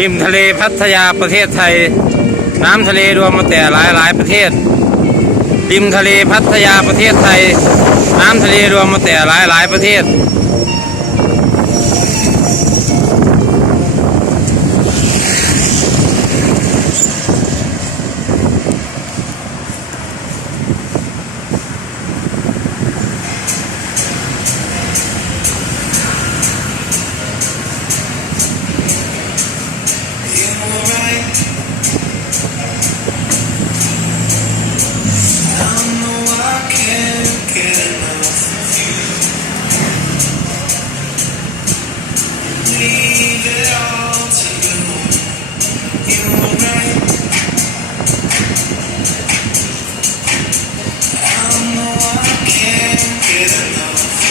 ริมทะเลพัทยาประเทศไทยน้ำทะเลรวมมาแต่หลายประเทศริมทะเลพัทยาประเทศไทยน้ำทะเลรวมมาแต่หลายประเทศGet enough.